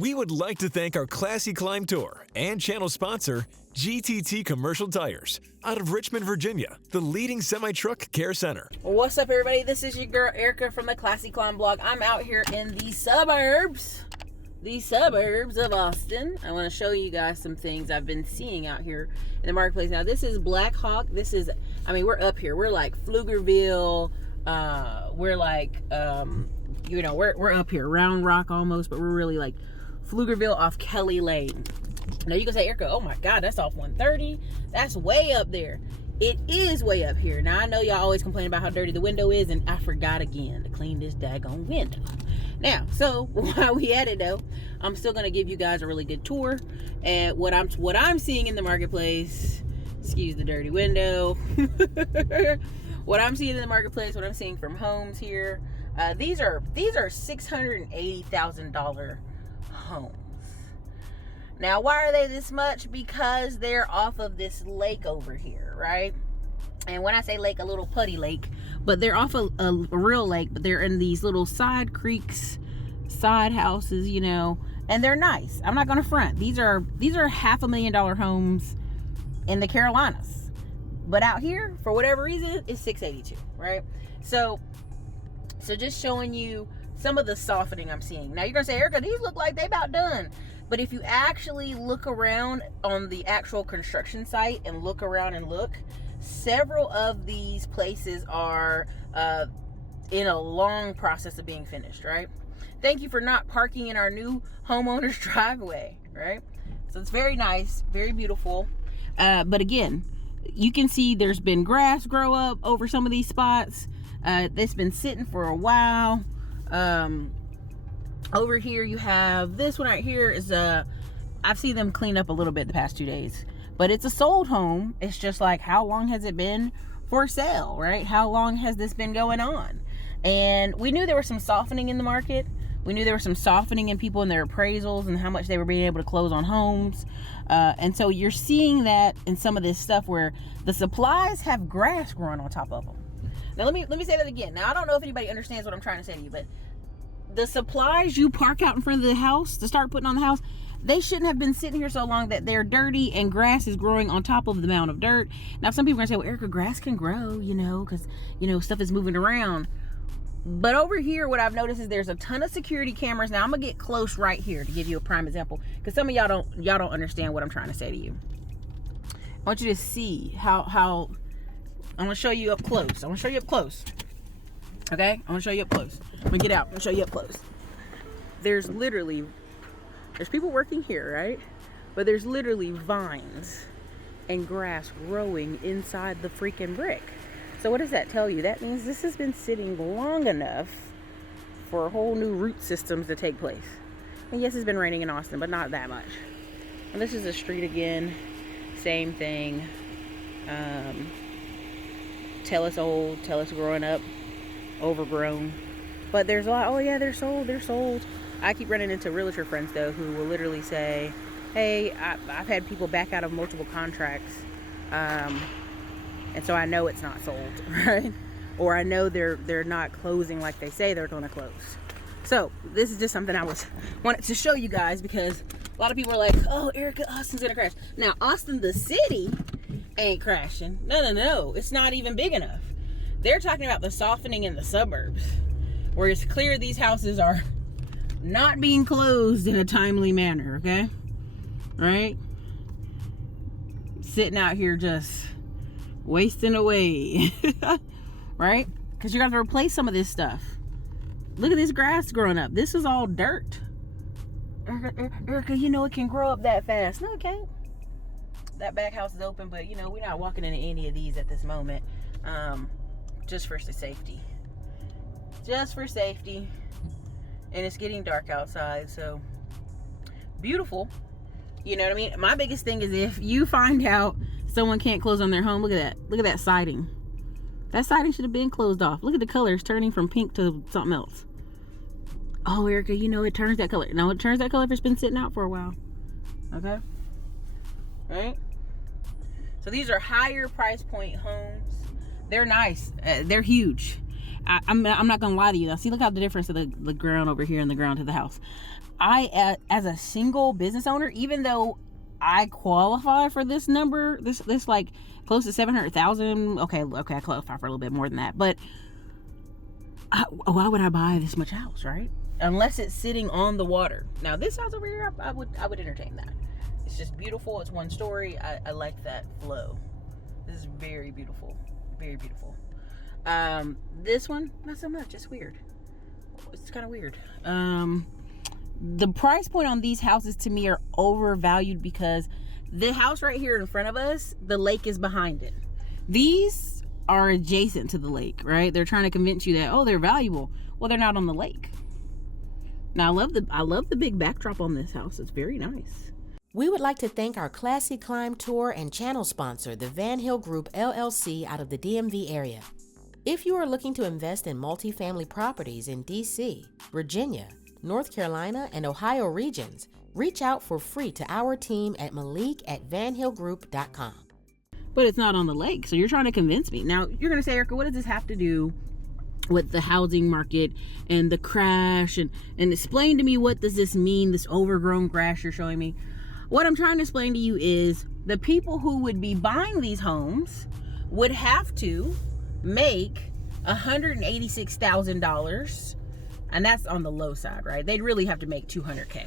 We would like to thank our Classy Climb Tour and channel sponsor, GTT Commercial Tires, out of Richmond, Virginia, the leading semi-truck care center. What's up, everybody? This is your girl, Ericka from the Classy Climb blog. I'm out here in the suburbs of Austin. I want to show you guys some things I've been seeing out here in the marketplace. Now, this is Blackhawk. This is, we're up here. We're like Pflugerville. We're like, we're up here, Round Rock almost, but we're really like Pflugerville off Kelly Lane. Now you can say, Ericka, oh my God, that's off 130. That's way up there. It is way up here. Now I know y'all always complain about how dirty the window is, and I forgot again to clean this daggone window. Now, so while we at it though, I'm still gonna give you guys a really good tour and what I'm seeing in the marketplace. Excuse the dirty window. What I'm seeing in the marketplace, what I'm seeing from homes here. These are $680,000 homes. Now, why are they this much? Because they're off of this lake over here, right? And when I say lake, a little putty lake, but they're off a real lake, but they're in these little side creeks, side houses, and they're nice. I'm not gonna front. These are $500,000 homes in the Carolinas, but out here, for whatever reason, it's 682, right? So just showing you some of the softening I'm seeing. Now you're gonna say, Ericka, these look like they about done. But if you actually look around on the actual construction site and look around and look, several of these places are in a long process of being finished, right? Thank you for not parking in our new homeowner's driveway, right? So it's very nice, very beautiful. But again, you can see there's been grass grow up over some of these spots. It's been sitting for a while. Over here you have this one right here is I've seen them clean up a little bit the past 2 days, but it's a sold home. It's just like, how long has it been for sale, right? How long has this been going on? And we knew there was some softening in the market. We knew there was some softening in people and their appraisals and how much they were being able to close on homes. And so you're seeing that in some of this stuff where the supplies have grass growing on top of them. Now let me say that again. Now I don't know if anybody understands what I'm trying to say to you, but the supplies you park out in front of the house to start putting on the house, they shouldn't have been sitting here so long that they're dirty and grass is growing on top of the mound of dirt. Now, some people are going to say, well, Ericka, grass can grow, because, stuff is moving around. But over here, what I've noticed is there's a ton of security cameras. Now, I'm going to get close right here to give you a prime example, because some of y'all don't understand what I'm trying to say to you. I want you to see how I'm going to show you up close. Okay? I'm going to show you up close. I'm going to get out. I'm going to show you up close. There's people working here, right? But there's literally vines and grass growing inside the freaking brick. So what does that tell you? That means this has been sitting long enough for whole new root systems to take place. And yes, it's been raining in Austin, but not that much. And this is the street again. Same thing. Tell us old, tell us growing up. Overgrown. But there's a lot, oh yeah, they're sold. I keep running into realtor friends though who will literally say, hey, I've had people back out of multiple contracts, and so I know it's not sold, right? Or I know they're not closing like they say they're going to close. So this is just something I wanted to show you guys, because a lot of people are like, oh, Ericka, Austin's gonna crash. Now Austin the city ain't crashing. No, it's not even big enough. They're talking about the softening in the suburbs, where it's clear these houses are not being closed in a timely manner, okay? Right? Sitting out here just wasting away, right? Because you're going to have to replace some of this stuff. Look at this grass growing up. This is all dirt. Ericka, it can grow up that fast. No, it can't. That back house is open, but, we're not walking into any of these at this moment. Just for safety. And it's getting dark outside, so beautiful. You know what I mean? My biggest thing is if you find out someone can't close on their home, look at that siding. That siding should have been closed off. Look at the colors turning from pink to something else. Oh, Ericka, it turns that color. No, it turns that color if it's been sitting out for a while. Okay? Right? So these are higher price point homes. They're nice. They're huge. I'm not gonna lie to you. Now, see, look how the difference of the ground over here and the ground to the house. I, as a single business owner, even though I qualify for this number, this like close to 700,000. Okay, I qualify for a little bit more than that, but why would I buy this much house, right? Unless it's sitting on the water. Now, this house over here, I would entertain that. It's just beautiful. It's one story. I like that flow. This is very beautiful, very beautiful. This one, not so much. It's weird. It's kind of weird. The price point on these houses to me are overvalued because the house right here in front of us, the lake is behind it. These are adjacent to the lake, right? They're trying to convince you that, oh, they're valuable. Well, they're not on the lake. Now, I love the big backdrop on this house. It's very nice. We would like to thank our Classy Climb Tour and channel sponsor, the Van Hill Group LLC out of the DMV area. If you are looking to invest in multifamily properties in DC, Virginia, North Carolina, and Ohio regions, reach out for free to our team at Malik@vanhillgroup.com. But it's not on the lake, so you're trying to convince me. Now, you're going to say, Ericka, what does this have to do with the housing market and the crash? And explain to me, what does this mean, this overgrown grass you're showing me? What I'm trying to explain to you is the people who would be buying these homes would have to make $186,000, and that's on the low side, right? They'd really have to make $200K.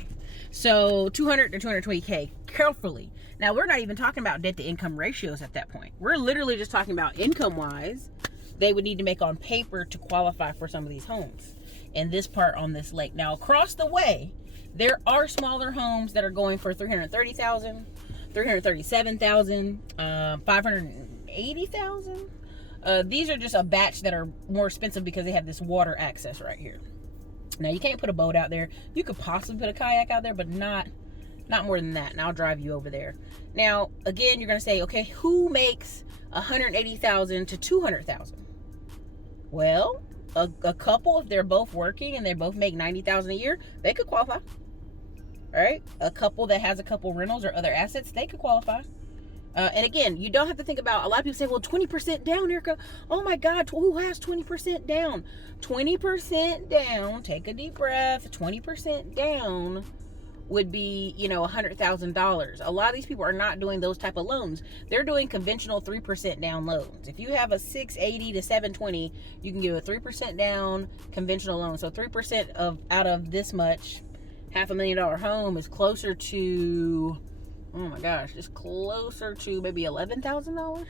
So 200 to 220K carefully. Now, we're not even talking about debt to income ratios at that point. We're literally just talking about income wise, they would need to make on paper to qualify for some of these homes in this part on this lake. Now, across the way, there are smaller homes that are going for $330,000, $337,000, $580,000. These are just a batch that are more expensive because they have this water access right here. Now, you can't put a boat out there. You could possibly put a kayak out there, but not more than that. And I'll drive you over there. Now, again, you're going to say, okay, who makes $180,000 to $200,000? Well, a couple, if they're both working and they both make $90,000 a year, they could qualify. All right, a couple that has a couple rentals or other assets, they could qualify. And again, you don't have to think about, a lot of people say, well, 20% down, Ericka. Oh my God, who has 20% down? 20% down, take a deep breath, 20% down would be, $100,000. A lot of these people are not doing those type of loans. They're doing conventional 3% down loans. If you have a 680 to 720, you can give a 3% down conventional loan. So 3% out of this much, $500,000 home is closer to, oh my gosh, it's closer to maybe $11,000.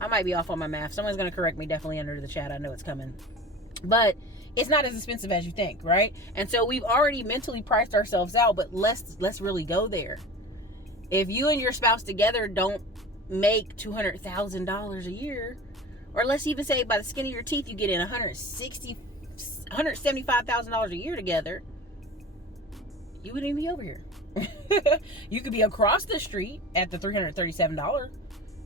I might be off on my math. Someone's going to correct me definitely under the chat. I know it's coming. But it's not as expensive as you think, right? And so we've already mentally priced ourselves out, but let's really go there. If you and your spouse together don't make $200,000 a year, or let's even say by the skin of your teeth, you get in $175,000 a year together, you wouldn't even be over here. You could be across the street at the $337.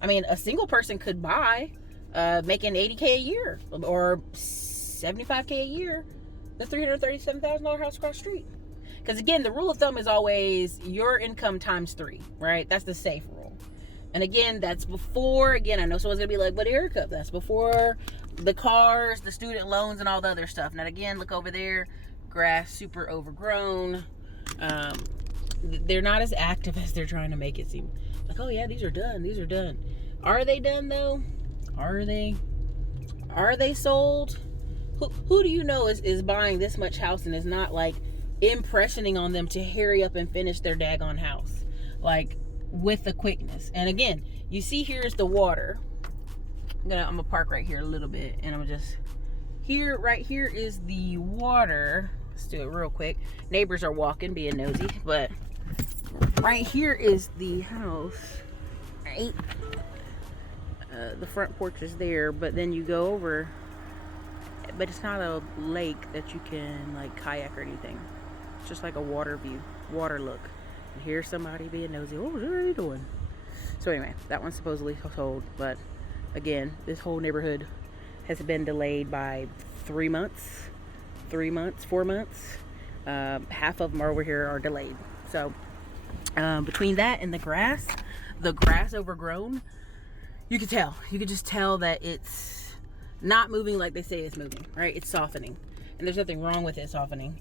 I mean, a single person could buy, making $80K a year or $75K a year, the $337,000 house across the street. Because again, the rule of thumb is always your income times 3, right? That's the safe rule. And again, that's before, again, I know someone's gonna be like, but Ericka, that's before the cars, the student loans, and all the other stuff. Now again, look over there, grass super overgrown. They're not as active as they're trying to make it seem. Like, oh yeah, these are done. Are they done though? Are they sold? Who do you know is buying this much house and is not like impressioning on them to hurry up and finish their daggone house, like with the quickness? And again, you see here's the water. I'm gonna park right here a little bit, and I'm just here. Right here is the water. Let's do it real quick. Neighbors are walking, being nosy, but right here is the house, right? The front porch is there, but then you go over, but it's not a lake that you can like kayak or anything. It's just like a water view, water look. And here's somebody being nosy. Oh, what are they doing? So anyway, that one's supposedly sold, but again, this whole neighborhood has been delayed by 3 months, 4 months. Half of them over here are delayed. So between that and the grass overgrown, you could just tell that it's not moving like they say it's moving, right? It's softening, and there's nothing wrong with it softening.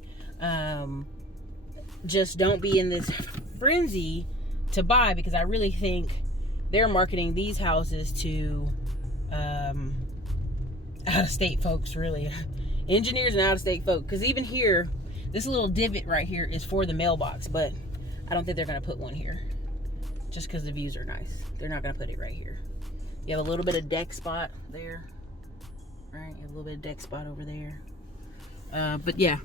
Just don't be in this frenzy to buy, because I really think they're marketing these houses to out-of-state folks, really. Engineers and out-of-state folks. Because even here, this little divot right here is for the mailbox, but I don't think they're going to put one here. Just because the views are nice. They're not going to put it right here. You have a little bit of deck spot there. Right? You have a little bit of deck spot over there. But yeah.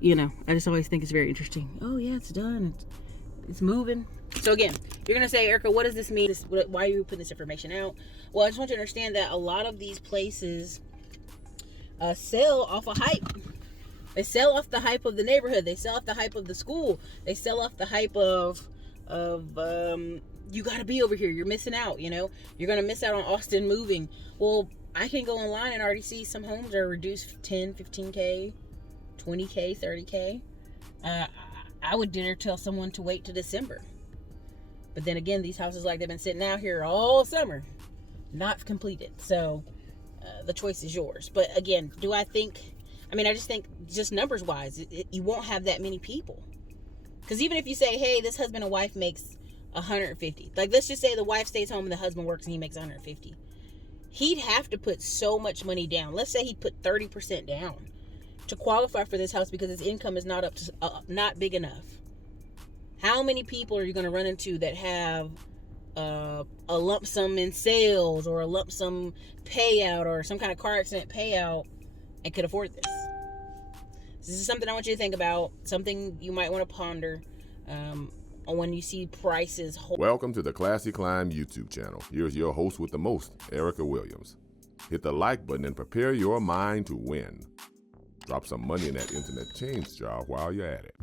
You know, I just always think it's very interesting. Oh yeah, it's done. It's moving. So again, you're gonna say, Ericka, what does this mean? Why are you putting this information out? Well, I just want you to understand that a lot of these places sell off of hype. They sell off the hype of the neighborhood. They sell off the hype of the school. They sell off the hype of you gotta be over here. You're missing out. You know, you're gonna miss out on Austin moving. Well, I can go online and already see some homes are reduced 10, 15K. 20K, 30K. I would dare tell someone to wait to December. But then again, these houses, like, they've been sitting out here all summer, not completed. So the choice is yours. But again, I just think just numbers wise, you won't have that many people. Because even if you say, hey, this husband and wife makes 150, like, let's just say the wife stays home and the husband works and he makes 150. He'd have to put so much money down. Let's say he'd put 30% down to qualify for this house, because his income is not not big enough. How many people are you going to run into that have a lump sum in sales, or a lump sum payout, or some kind of car accident payout, and could afford this? This is something I want you to think about, something you might want to ponder when you see prices. Welcome to the Classy Climb YouTube channel. Here's your host with the most, Ericka Williams. Hit the like button and prepare your mind to win. Drop some money in that internet change jar while you're at it.